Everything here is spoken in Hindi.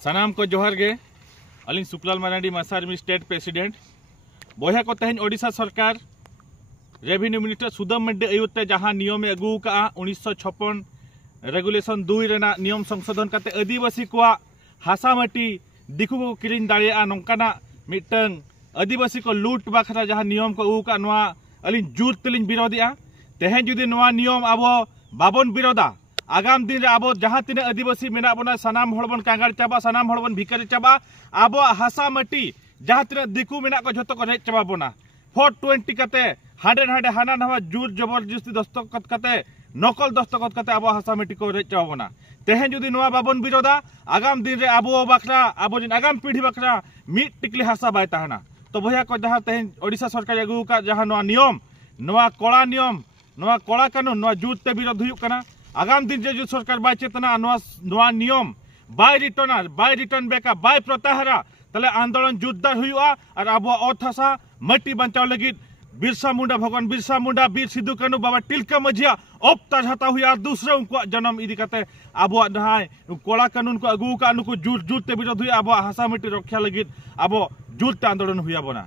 सानाम को जोहार गे अली सुकलाल मारांडी मासारमी स्टेट प्रेसिडेंट बोया को तेहन ओडिशा सरकार रेवेन्यू मिनिस्टर सुदम मांडी आयुते जहां नियम अगू का 1956 रेगुलेशन 2 रेना नियम संशोधन करते आदिवासी को हासा माटी दिखु को किरिन दाड़िया नोंकाना मिटंग आदिवासी को लूट बाखरा जहां नियम को अगू का नवा अली जुर तलिन विरोधिया तेहन जुदी नवा नियम आबो बाबन विरोधा आगाम दिन अब जहां तीन आदिवासी मेना बना सानाम हड़बन कांगार चाबा सानाम हड़बन भिखारी चाबा अब हासा माटी जहां तीन दिकु मेना को झोतो को रेज चाबा बना 420 कते हाडे हाडे हाना नवा जुर जबरदस्ती दस्तखत कते नकल दस्तखत कते अब हासा माटी को रेज चाबा बना तेहन जुदी नवा बाबन विरोधा आगाम दिन रे अब बाखरा अब आगाम पीढ़ी बाखरा मिट टिकली हासा बाय ताहना तो भैया को जहां तेहन ओडिशा सरकार अगू का जहां नवा नियम नवा कड़ा कानून नवा जुरते विरोध हुयुक कना आगाम दिन जो सरकार बाय चेतना नवा नियम बाय रिटर्न बेका बाय प्रत्याहारा तले आंदोलन जोरदार हुआ और अब अर्थ हासा माटी बचाव लगी बिरसा मुंडा भगवान बिरसा मुंडा बीर सिद्धू कानू बाबा तिलका मझिया अवतार हता हुआ दूसरे उनको जन्म इदी करते अब कड़ा कानून को अगू का जुरते विरोध हुआ अब हासा माटी रक्षा लगी अब जुरते आंदोलन हुआ बना।